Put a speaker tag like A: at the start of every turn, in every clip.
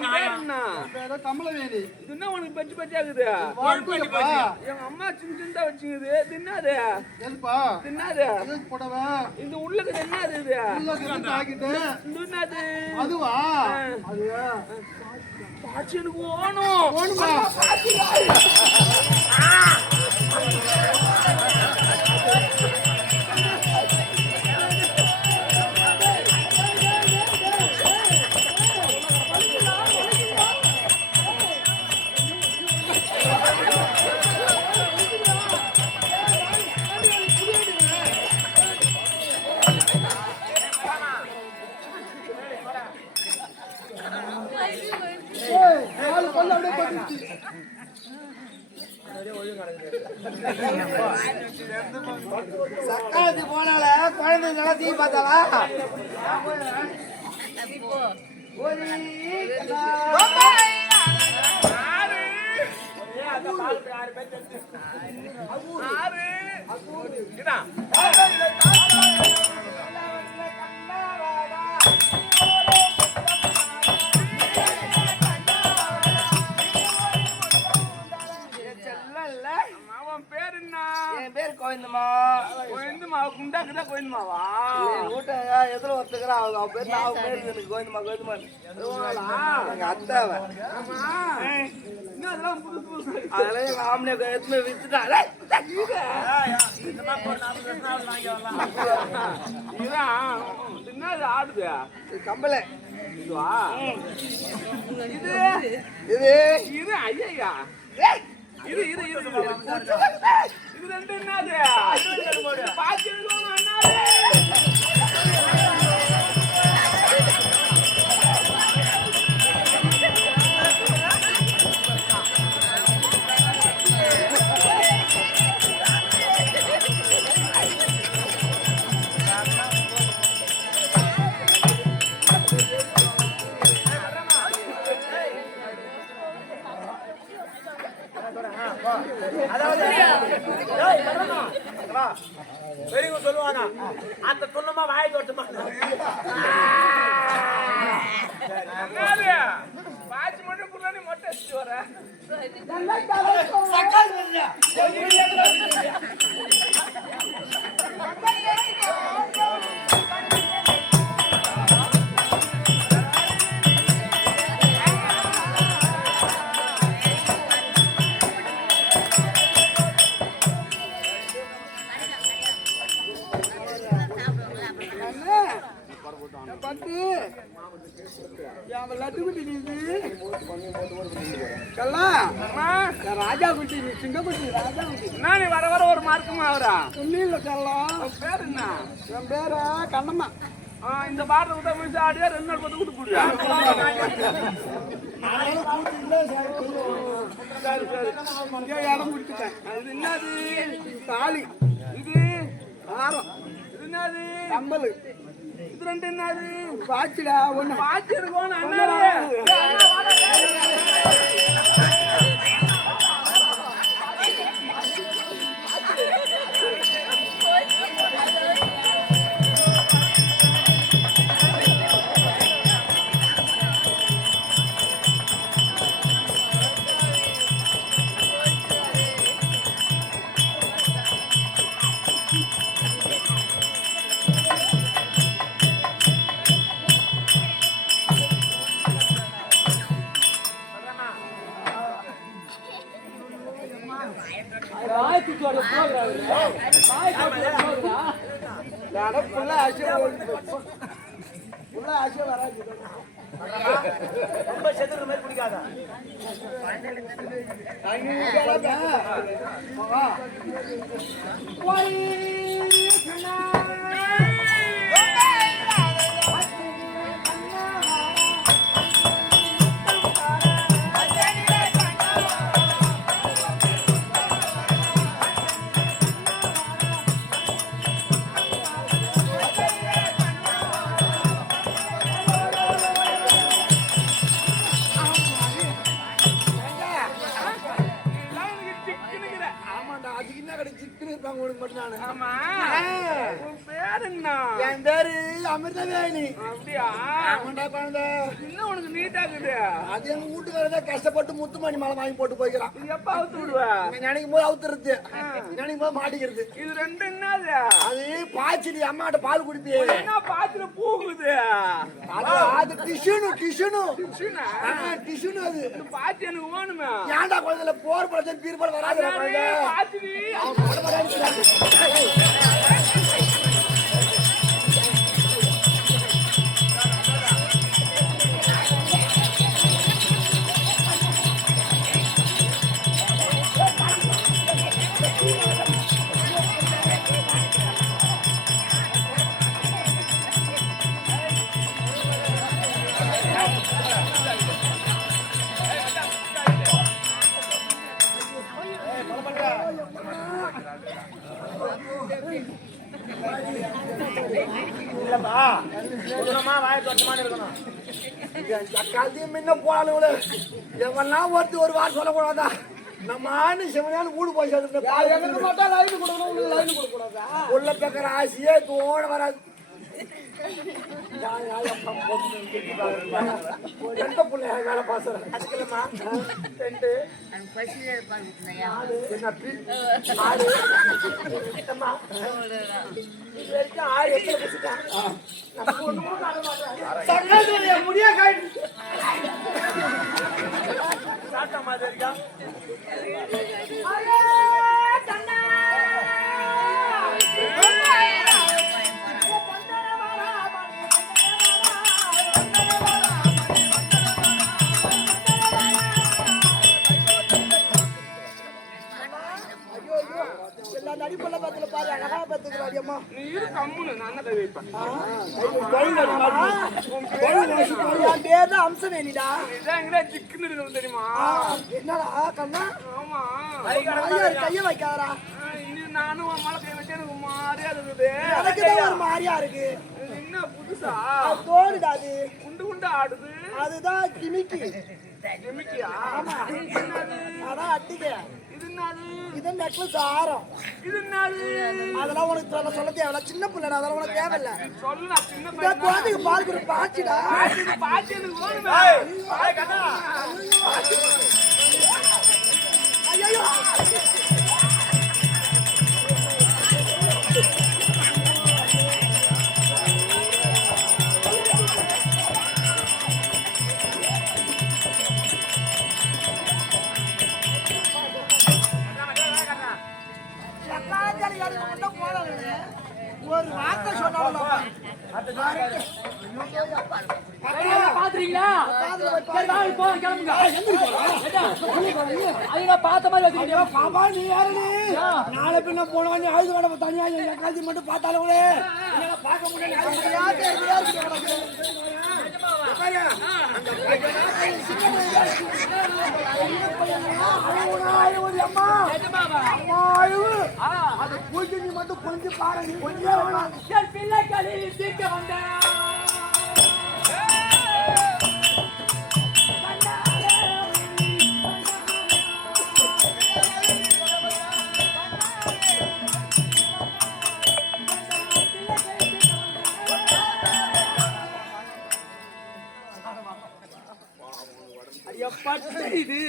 A: ஏதோ கமலவேணி
B: இது என்ன உனக்கு பச்சை
A: வாழ்க்கைப்பா
B: எங்க அம்மா சின்ன சின்னதா வச்சுக்குது. தின்னாது?
A: எதுப்பா?
B: தின்னாது?
A: புடவை?
B: இந்த உள்ளுக்கு என்னது இது? என்னது
A: அதுவா? அது
B: பாச்சி எனக்கு ஓணும்.
A: ஏய்,
C: சக்காலத்து போனால குழந்தை நல்லா தீ பார்த்தாளா
B: அவன்
C: என் பேர் கோவிந்தம்மா
B: கோயந்துமா குண்டாக்குதா கோயந்துமாவா
C: என் வீட்டை எதிர ஒத்துக்கிறா? அவங்க அவன் பேர் நான் பேர் எனக்கு கோவிந்தம்மா கோவிந்தம்மா. எங்க அத்தை அவன்
B: இன்னும் அதெல்லாம்
C: எங்க ஆம்பளை எடுத்துமே வித்துட்டா?
D: இந்த மாதிரி ஒரு நாற்பது வருஷம் ஆகுது வாங்கி வரலாம்
B: இதான் என்னது ஆடுது?
C: கம்பளை.
B: இதுவா? இது?
C: இது.
B: இது ஐயா இது இது இது இது இது ரெண்டு என்னது? பாத்து
D: பெரியவங்க சொல்லுவாங்க அந்த துண்ணமா வாயை தொட்டுமா
B: பாச்சு மட்டும் குள்ளே மொட்டை அடிச்சு வர. பேர் என்ன
C: என் பேர? கண்ணம்மா.
B: இந்த பாட்டில் விட்டா முடிச்சு ஆடியா ரெண்டு நாள் பத்து விட்டு போடுவியா சரி சரி.
C: இடம் பிடிச்சிட்டேன்.
B: இது என்னது?
C: தாலி.
B: இது
C: ஆரம்
B: இது என்னது?
C: கம்பல்
B: இது ரெண்டு என்னது?
C: பாச்சுடா ஒண்ணு.
B: பாத்து இருக்கோம் அண்ணாரு
D: ரொம்ப செதுற மாதிரி பிடிக்காதா
B: எல்லாம்
C: இருப்பாங்க உனக்கு மட்டும் நானு.
B: ஆமா. உன் பேர் என்ன
C: என் பேரு அமிர்தவேணி.
B: அப்படியா?
C: ஆமாண்டா குழந்தை.
B: உனக்கு நீட்டா இருக்குது
C: அது எங்க வீட்டுக்காரதான் கஷ்டப்பட்டு முத்துமணி மாலை வாங்கி போட்டு போய்க்கிறான்.
B: எப்ப அவுத்து விடுவ
C: நான் நினைக்கும் போது அவுத்துறது. நினைக்கும் போது மாட்டிக்கிறது.
B: இது ரெண்டு என்னது
C: அது பாய்ச்சிடி அம்மாட்ட பால் குடிப்பியே
B: என்ன பாத்துல பூகுது
C: அது டிஷ்யூனு
B: சின்ன,
C: டிஷ்யூனு? அது.
B: பாத்து எனக்கு வேணுமே.
C: ஏன்டா குழந்தைல போர் பிரச்சனை பீர்பால் வராது குழந்தை?
D: இல்லப்பா சுத்தமா வாய் தொட்டமான இருக்கணும்.
C: காலத்தையும் முன்ன போனாலும் எவனா ஒருத்தி ஒரு வாரம் சொல்லக்கூடாதா? நம்ம ஆணு சிவனையாலும் ஊடு போய் கூடாதா உள்ள பேக்கிற ஆசையே தோண வராது யார் யார் அப்பா போட்டு எந்த பிள்ளைய வேலை பாசுறேன்
D: ரெண்டு ஆறு. இது வரைக்கும் ஆறு எத்தனை
C: முடிய
D: மாதிரி இருக்கா
B: தெரியுமா
C: என்னடா கண்ணா
B: ஆமா.
C: கைய
B: இன்னும் நானும் உன் மேல கை வச்சு எனக்கு மாதிரியா இருக்குது
C: எனக்கு ஒரு மாதிரியா இருக்கு
B: என்ன புதுசா
C: தோடுடா அது
B: குண்டு குண்டு ஆடுது
C: அதுதான் கிமிக்கி
B: எமிக்கியா
C: அதான் அட்டிக்க
B: இது
C: நெக்லஸ் ஆரம். அதெல்லாம் உனக்கு சொல்ல சொல்ல தேவையில்ல. சின்ன பிள்ளைடா அதெல்லாம் உனக்கு தேவையில்ல. இந்த குழந்தைக்கு பால் கொடு ஐயோ. ஒரு வார்த்தை சொன்னாலும்
E: பாத்துறீங்களா? கிளம்புங்க. பார்த்த மாதிரி வச்சுக்கிட்டே
C: பாப்பா நீ யாரு நாளை பின்ன போனவன் ஆயுத கடமை தனியா என் காட்சி மட்டும் பார்த்தாலே பார்க்க முடியல அது பூஜை நீ மட்டும் கொஞ்சம்
E: என் பிள்ளைகளில் தீர்க்க வந்தேன் இது?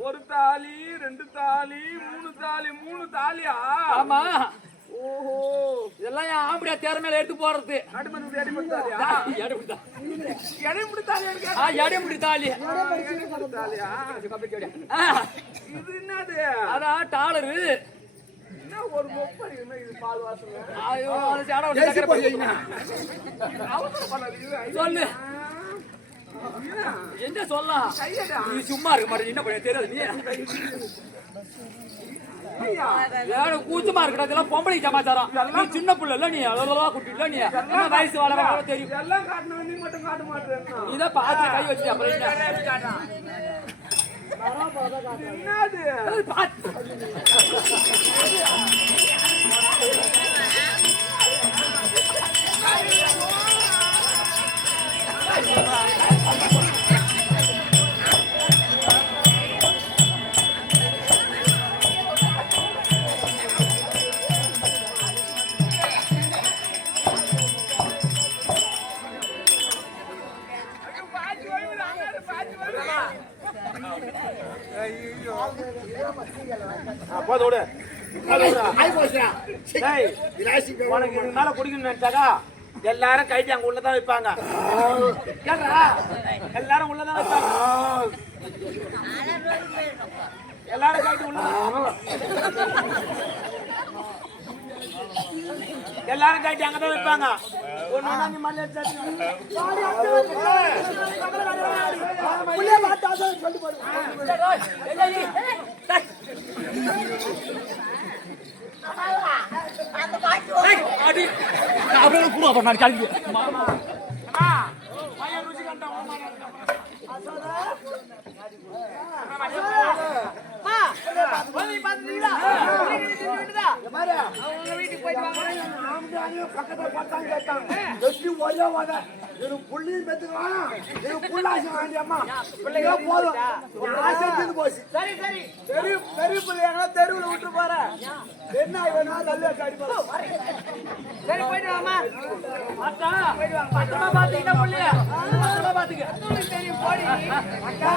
E: ஒரே
B: தாலி ரெண்டு தாலி மூணு தாலி மூணு தாலியா?
E: ஆமா.
B: ஓஹோ
E: இதெல்லாம் என் ஆம்படியா தேர மேல எடுத்து போறது
B: இது என்னது?
E: அதான் டாலரு.
B: என்ன ஒரு முப்பது இது பால் இது
E: சொல்லு. என்ன சொல்லலாம்? சும்மா இருக்க மாட்டே என்ன பண்ண தெரியாது நீ. கூச்சமா இருக்கடா இதெல்லாம் பொம்பளை சமாச்சாரம். நீ சின்ன புள்ள இல்ல நீ அவ்வளவா குட்டி இல்ல நீ என்ன வயசு வளர வளர தெரியும்.
B: எல்லாம் காட்டணும் நீ மட்டும் காட்ட மாட்டேன்.
E: நீ தான் பாத்து கை வச்சு அப்புறம் என்ன?
B: என்னது?
E: பாத்து.
D: உனக்கு மேல குடிக்கணும்னு நினைச்சாக்கா எல்லாரும் கைட்டி அங்க உள்ளதான் வைப்பாங்க? எல்லாரும் உள்ளதான் வைப்பாங்க. எல்லாரும் கைட்டி உள்ளதான் எல்லாரும் கைட்டி அங்கதான் வைப்பாங்க.
C: சொல்லி.
E: அப்படியே கூட அப்புறம் நான் கிளம்பி
D: பையன் கண்டான்
C: பாரு. நாம அணியும் பக்கத்துல பார்த்தாங்க கேட்டாங்க. எப்படி புள்ளையும் பெத்துக்கலாம். புள்ளாசி வேண்டியம்மா. போதும். ஆசை தீர்ந்து போச்சு. பெரிய பெரிய பிள்ளைங்க தெருவுல விட்டு போற? என்ன வேணா நல்ல கடிப்பா
E: அத்தா. பத்திரமா பாத்துக்கிட்ட புள்ளைய. பத்திரமா பாத்துக்க.
C: அக்கா